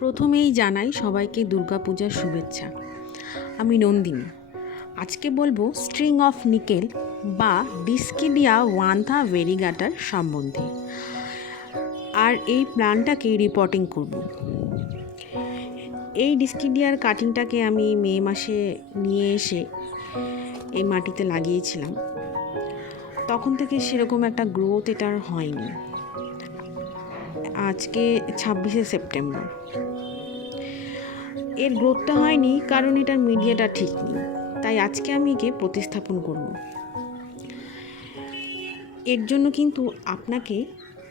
প্রথমেই জানাই সবাইকে দুর্গাপূজার শুভেচ্ছা। আমি নন্দিনী। আজকে বলবো স্ট্রিং অফ নিকেল বা ডিস্কিডিয়া ওয়ান্থা ভেরিগাটার সম্বন্ধে, আর এই প্ল্যান্টটাকে রিপোর্টিং করব। এই ডিস্কিডিয়ার কাটিংটাকে আমি মে মাসে নিয়ে এসে এই মাটিতে লাগিয়েছিলাম। তখন থেকে সেরকম একটা গ্রোথ এটার হয়নি। আজকে 26শে সেপ্টেম্বর। এর গ্রোথটা হয়নি কারণ এটার মিডিয়াটা ঠিক নেই, তাই আজকে আমি একে প্রতিস্থাপন করব। এর জন্য কিন্তু আপনাকে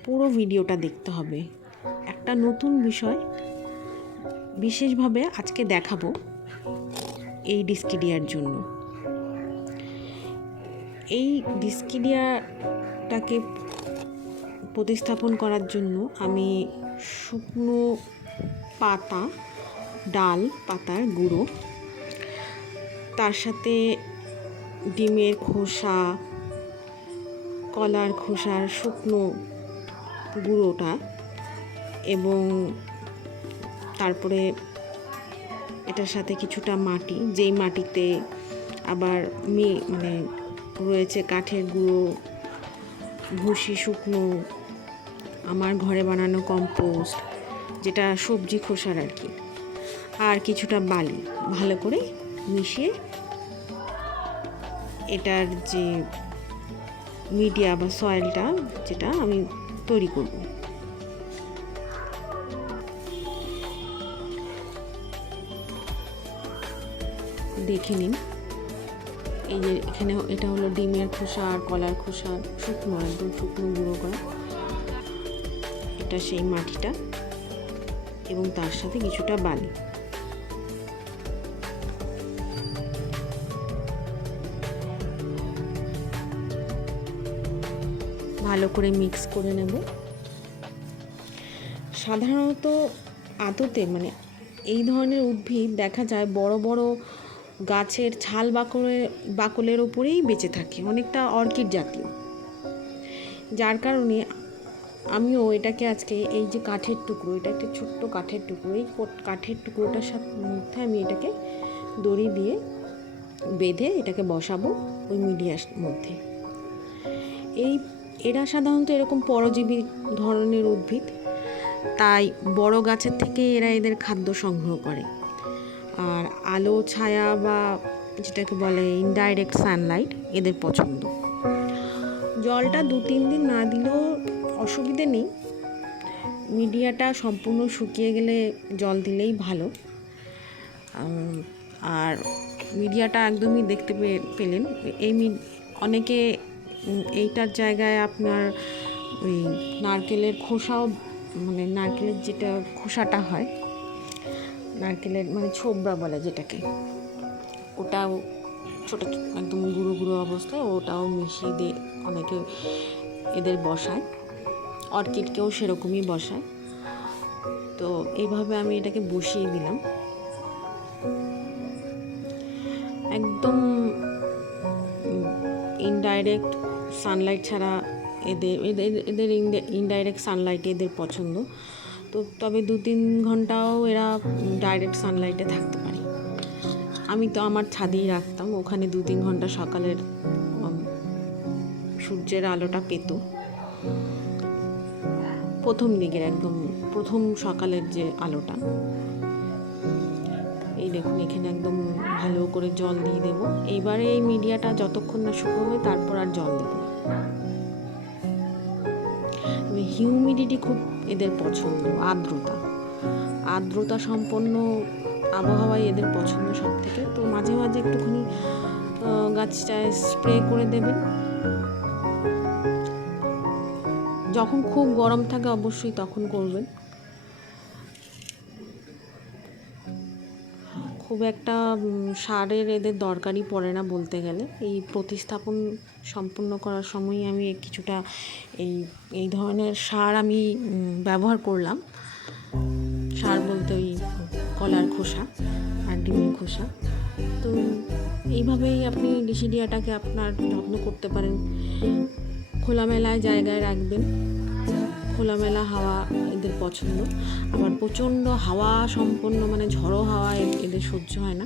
পুরো ভিডিওটা দেখতে হবে। একটা নতুন বিষয় বিশেষভাবে আজকে দেখাবো এই ডিস্কিডিয়ার জন্য। এই ডিস্কিডিয়াটাকে প্রতিস্থাপন করার জন্য আমি শুকনো পাতা, ডাল পাতার গুঁড়ো, তার সাথে ডিমের খোসা, কলার খোসার শুকনো গুঁড়োটা এবং তারপরে এটার সাথে কিছুটা মাটি, যেই মাটিতে আবার রয়েছে কাঠের গুঁড়ো, ভুসি শুকনো, আমার ঘরে বানানো কম্পোস্ট, যেটা সবজি খোসার আর কি, আর কিছুটা বালি ভালো করে মিশিয়ে এটার যে মিডিয়া বা সয়েলটা যেটা আমি তৈরি করব। দেখে নিন, এই যে এখানে এটা হলো ডিমের খোসা আর কলার খোসা শুকনো, একদম শুকনো গুঁড়ো করা। এটা সেই মাটিটা এবং তার সাথে কিছুটা বালি। ভালো করে মিক্স করে নেব। সাধারণত আদতে এই ধরনের উদ্ভিদ দেখা যায় বড় বড় গাছের ছাল বাকলের ওপরেই বেঁচে থাকে, অনেকটা অর্কিড জাতীয়। যার কারণে আমিও এটাকে আজকে এই যে কাঠের টুকরো, এটা একটা ছোট্ট কাঠের টুকরো, এই কাঠের টুকরোটার মধ্যে আমি এটাকে দড়ি দিয়ে বেঁধে এটাকে বসাবো ওই মিডিয়ার মধ্যে। এরা সাধারণত এরকম পরজীবী ধরনের উদ্ভিদ, তাই বড় গাছের থেকে এরা এদের খাদ্য সংগ্রহ করে। আর আলো ছায়া বা যেটাকে বলে ইনডাইরেক্ট সানলাইট এদের পছন্দ। জলটা 2-3 দিন না দিলেও অসুবিধে নেই। মিডিয়াটা সম্পূর্ণ শুকিয়ে গেলে জল দিলেই ভালো। আর মিডিয়াটা একদমই দেখতে পেলেন। অনেকে এইটার জায়গায় আপনার ওই নারকেলের খোসাও, নারকেলের যেটা খোসাটা হয়, নারকেলের ছোবড়া বলে যেটাকে, ওটাও ছোটো একদম গুঁড়ো গুঁড়ো অবস্থায় ওটাও মিশিয়ে দিয়ে অনেকে এদের বসায়। অর্কিডকেও সেরকমই বসায়। তো এইভাবে আমি এটাকে বসিয়ে দিলাম। একদম ইনডাইরেক্ট সানলাইট ছাড়া এদের ইনডাইরেক্ট সানলাইটে এদের পছন্দ। তো তবে 2-3 ঘন্টাও এরা ডাইরেক্ট সানলাইটে থাকতে পারে। আমি তো আমার ছাদেই রাখতাম, ওখানে 2-3 ঘন্টা সকালের সূর্যের আলোটা পেত। প্রথম দিকের একদম প্রথম সকালের যে আলোটা। এই দেখুন, এখানে একদম ভালো করে জল দিয়ে দেবো। এইবারে এই মিডিয়াটা যতক্ষণ না শুকোবে তারপর আর জল দেবো। হিউমিডিটি খুব এদের পছন্দ, আর্দ্রতা সম্পন্ন আবহাওয়ায় এদের পছন্দ সব থেকে। তো মাঝে মাঝে একটুখানি গাছটায় স্প্রে করে দেবেন। যখন খুব গরম থাকে অবশ্যই তখন করবেন। খুব একটা সারের এদের দরকারই পড়ে না বলতে গেলে। এই প্রতিস্থাপন সম্পূর্ণ করার সময় আমি কিছুটা এই ধরনের সার আমি ব্যবহার করলাম। সার বলতে ওই কলার খোসা আর ডিমের খোসা। তো এইভাবেই আপনি ডিসিডিয়াটাকে আপনার যত্ন করতে পারেন। খোলামেলা জায়গায় রাখবেন, খোলামেলা হাওয়া এদের পছন্দ, আবার প্রচণ্ড হাওয়া সম্পন্ন মানে ঝড়ো হাওয়া এদের সহ্য হয় না।